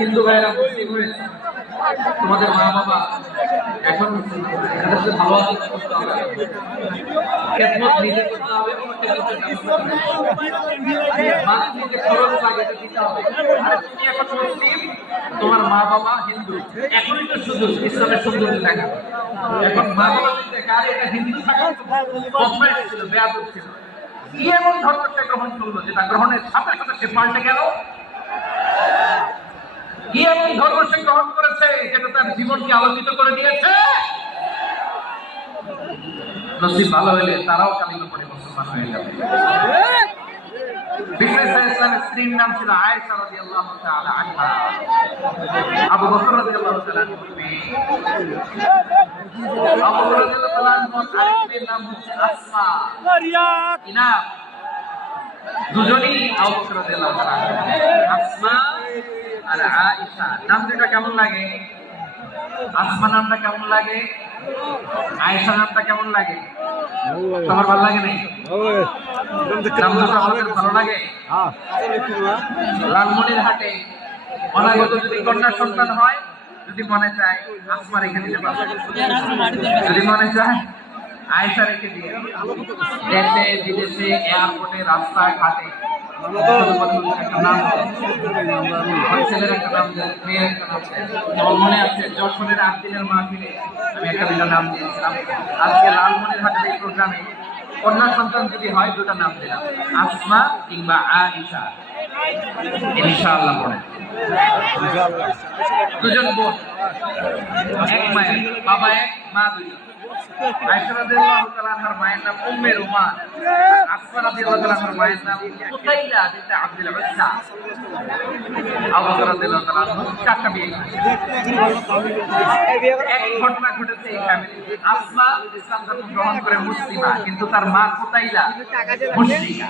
হিন্দু ভাইয়েরা তোমাদের মা বাবা এখন ভালো করতে হবে, তোমার মা বাবা হিন্দু, এখনই তো শুধু ইসলামের সৌন্দর্য দেখা, এখন মা বাবা দেখা এটা হিন্দু থাকা ছিল, বেয়াদব ছিল। কি এমন ধর্ম সে গ্রহণ করলো যেটা গ্রহণের সাথে সাথে সে পাল্টে গেল? কি এমন ধর্ম সে গ্রহণ করেছে যেটা তার জীবনকে আলোকিত করে দিয়েছে? নসিব ভালো হইলে তারাও কালিমা পড়ে মুসলমান হয়ে যাবে। ইসলামের স্ত্রীর নাম ছিল আয়েশা রাদিয়াল্লাহু তাআলা আনহা। আবু বকর রাদিয়াল্লাহু তাআলা আনহু আবু বকর রাদিয়াল্লাহু তাআলা আনহুর আরেকটির নাম হচ্ছে আসমা। ইনা দুজনই আবু বকর রাদিয়াল্লাহু তাআলা আনহু। আসমা আর আয়েশা নাম দুটো কেমন লাগে? আসমা নামটা কেমন লাগে? আয়েশা নামটা কেমন লাগে? তোমার ভালো লাগে না? ভালো লাগে। লালমনির হাটে অনাগত যদি কন্যা সন্তান হয়, যদি মনে চায় আসমা রেখে দিতে পারবে, যদি মনে চায় আয়েশা রেখে দিয়ে দেশে বিদেশে এয়ারপোর্টে রাস্তায় ঘাটে ছেলের একটা নাম দেয়, মেয়ের একটা নাম দেয়। আমার মনে আছে যশোরের 8 দিনের মাহফিলে আমি একটা নাম দিয়েছিলাম। আজকে লালমনির হাটের এই প্রোগ্রামে কন্যা সন্তান যদি হয় দুটা নাম দিলাম, আসমা কিংবা আয়েশা। ইনশাআল্লাহ পড়ে দুজন বোন, এক মায়ের, বাবা এক, মা দুই। আয়েশা রাদিয়াল্লাহু তাআলা আনহার মায়ের নাম উম্মে রুমান, আসমা রাদিয়াল্লাহু তাআলা আনহার মায়ের নাম কুতাইলা বিনতে আব্দুল উজ্জা। আবু বকর রাদিয়াল্লাহু তাআলা আনহু চারটা বিয়ে করেছেন। এক ঘটনা ঘটেছে এই ফ্যামিলিতে। আসমা ইসলাম ধর্ম গ্রহণ করে মুসলিমা, কিন্তু তার মা কুতাইলা মুশরিকা।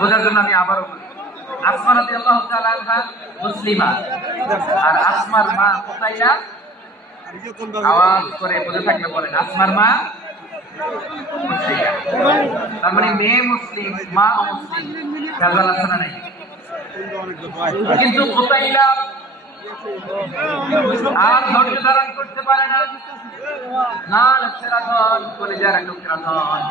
বোঝার জন্য আমি আবারও বলি, আসমা রাদিয়াল্লাহু তাআলা আনহা মুসলিমা আর আসমার মা কুতাইলা। আওয়াজ করে বলে থাকলে বলেন, আসমার মা মুশরিকা। তার মানে মেয়ে মুসলিম, মা অমুসলিম। ভেজাল আছে না নাই? কিন্তু কুতাইলা আর ধৈর্য ধারণ করতে পারে না। না, সেরা ধন, কলিজার টুকরা ধন।